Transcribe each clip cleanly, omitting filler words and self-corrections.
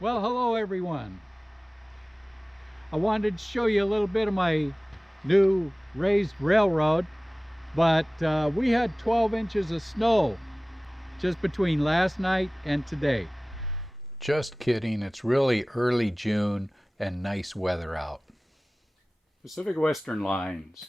Well, hello everyone. I wanted to show you a little bit of my new raised railroad, but we had 12 inches of snow just between last night and today. Just kidding, it's really early June and nice weather out. Pacific Western Lines.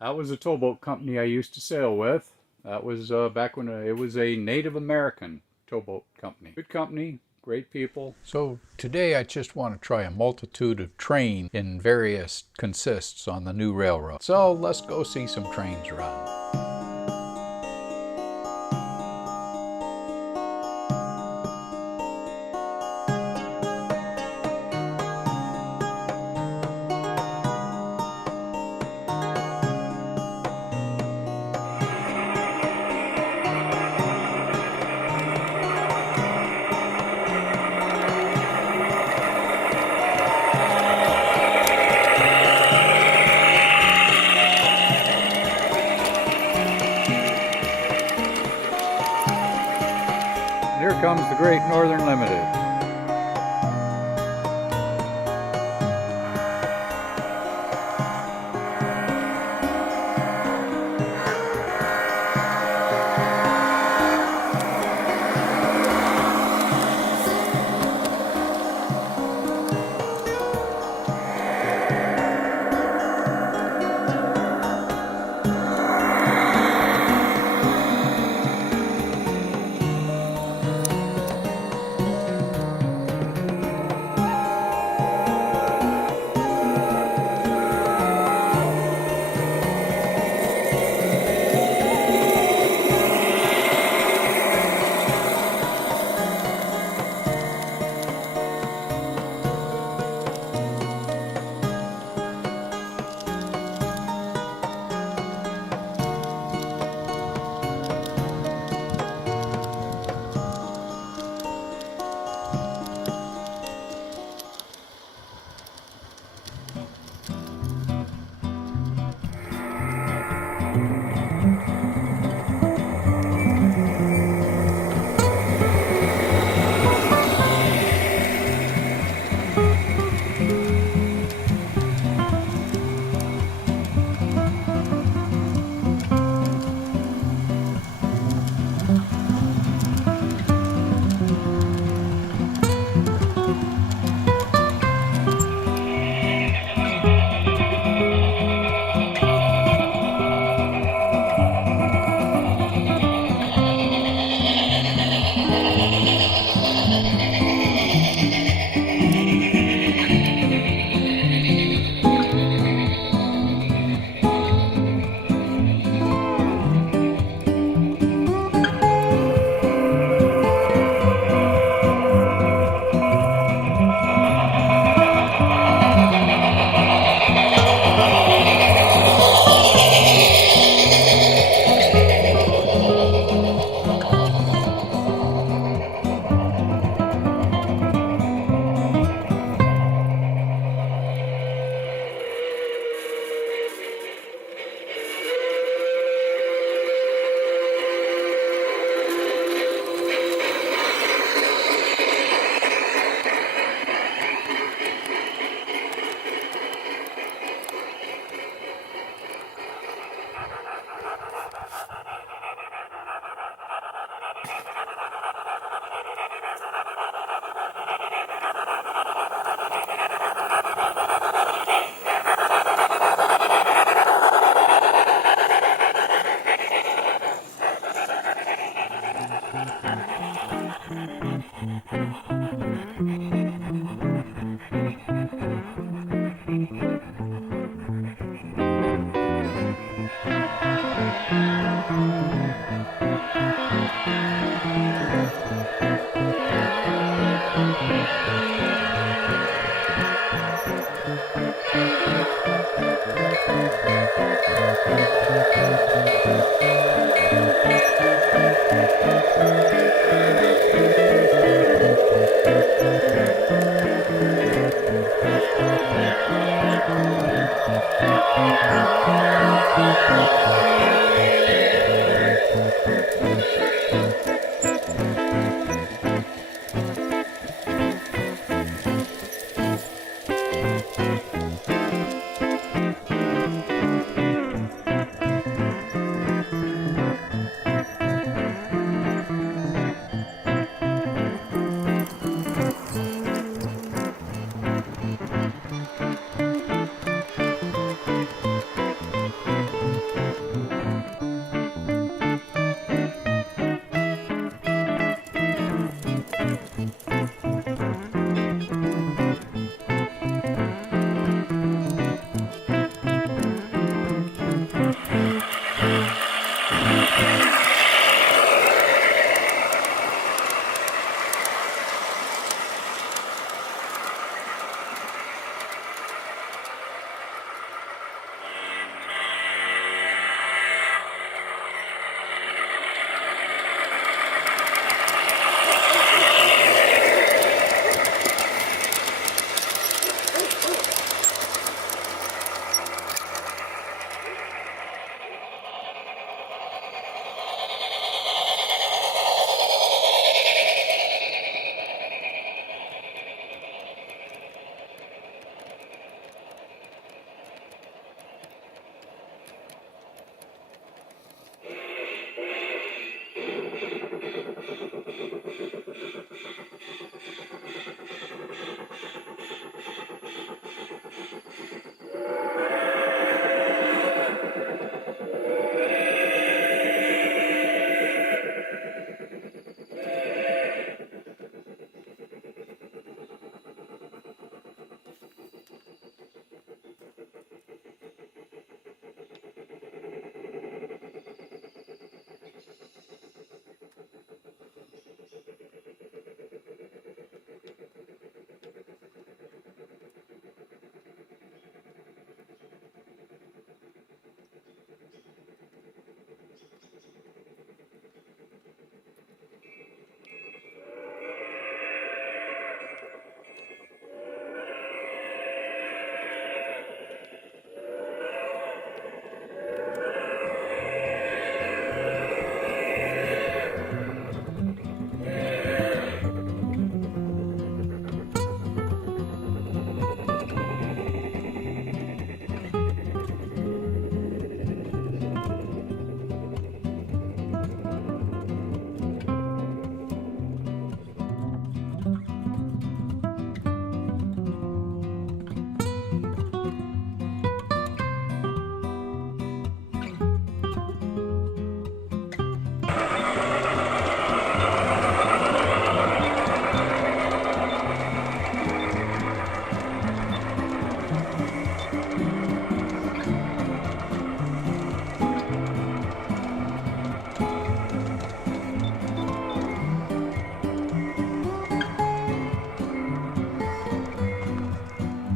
That was a towboat company I used to sail with. That was back when it was a Native American towboat company. Good company, great people. So today I just want to try a multitude of trains in various consists on the new railroad. So let's go see some trains run. Here comes the Great Northern Limited.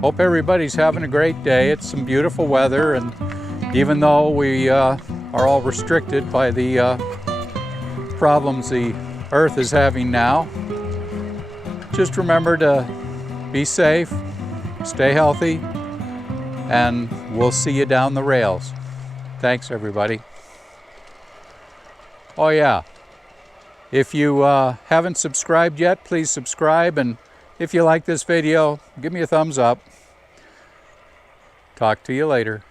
Hope everybody's having a great day. It's some beautiful weather, and even though we are all restricted by the problems the Earth is having now, just remember to be safe, stay healthy, and we'll see you down the rails. Thanks, everybody. Oh yeah, if you haven't subscribed yet, please subscribe, and if you like this video, give me a thumbs up. Talk to you later.